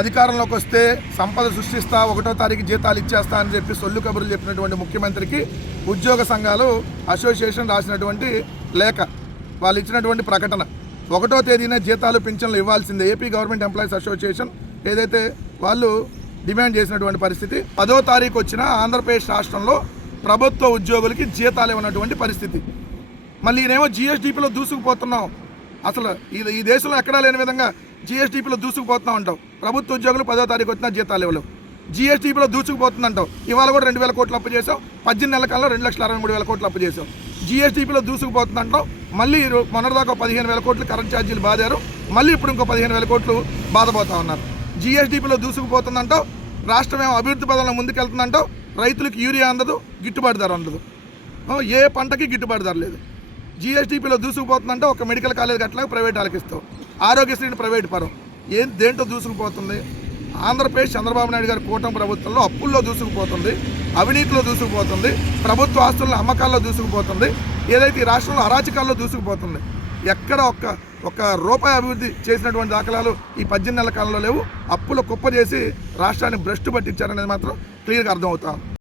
అధికారంలోకి వస్తే సంపద సృష్టిస్తా ఒకటో తారీఖు జీతాలు ఇచ్చేస్తా అని చెప్పి సొల్లు కబుర్లు చెప్పినటువంటి ముఖ్యమంత్రికి ఉద్యోగ సంఘాలు అసోసియేషన్ రాసినటువంటి లేఖ వాళ్ళు ఇచ్చినటువంటి ప్రకటన. ఒకటో తేదీన జీతాలు పింఛన్లు ఇవ్వాల్సిందే. ఏపీ గవర్నమెంట్ ఎంప్లాయీస్ అసోసియేషన్ ఏదైతే వాళ్ళు డిమాండ్ చేసినటువంటి పరిస్థితి పదో తారీఖు వచ్చిన ఆంధ్రప్రదేశ్ రాష్ట్రంలో ప్రభుత్వ ఉద్యోగులకి జీతాలు ఇవ్వనటువంటి పరిస్థితి. మళ్ళీ ఈయనేమో జిఎస్డిపిలో దూసుకుపోతున్నాం. అసలు ఈ ఈ దేశంలో ఎక్కడా లేని విధంగా జిఎస్డిపిలో దూసుకుపోతున్నాం అంటావు. ప్రభుత్వ ఉద్యోగులు పదో తారీఖు వచ్చిన జీతాలు ఇవ్వలేవు. జిఎస్డిపిలో దూసుకుపోతుందంటావు. ఇవాళ కూడా రెండు వేల కోట్లు అప్పు చేసావు పద్దెనిమిది నెలల కాలంలో రెండు లక్షల అరవై మూడు వేల కోట్లు అప్పు చేసావు జీఎస్టీపీలో దూసుకుపోతుందంటావు. మళ్ళీ మొన్నటిదాకా పదిహేను వేల కోట్లు కరెంట్ ఛార్జీలు బాధారు మళ్ళీ ఇప్పుడు ఇంకో పదిహేను వేల కోట్లు బాధపోతా ఉన్నారు. జిఎస్డిపిలో దూసుకుపోతుందంటావు. రాష్ట్రం ఏమో అభివృద్ధి పదంలో ముందుకెళ్తుందంటావు. రైతులకు యూరియా అందదు గిట్టుబాటు ధర అందదు. ఏ పంటకి గిట్టుబాటు ధర లేదు. జిఎస్టీపీలో దూసుకుపోతుందంటే ఒక మెడికల్ కాలేజ్ అట్లా ప్రైవేట్ వాళ్ళకి ఇస్తావు. ఆరోగ్యశ్రీని ప్రైవేట్ పరం. ఏం దేంట్లో దూసుకుపోతుంది? ఆంధ్రప్రదేశ్ చంద్రబాబు నాయుడు గారి కూటమి ప్రభుత్వంలో అప్పుల్లో దూసుకుపోతుంది అవినీతిలో దూసుకుపోతుంది ప్రభుత్వ ఆస్తుల అమ్మకాల్లో దూసుకుపోతుంది ఏదైతే ఈ రాష్ట్రంలో అరాచకాల్లో దూసుకుపోతుంది ఎక్కడ ఒక్క ఒక్క రూపాయి అభివృద్ధి చేసినటువంటి దాఖలాలు ఈ పద్దెనిమిది నెలల కాలంలో లేవు. అప్పుల కుప్ప చేసి రాష్ట్రాన్ని భ్రష్టు పట్టించారనేది మాత్రం క్లియర్గా అర్థమవుతాం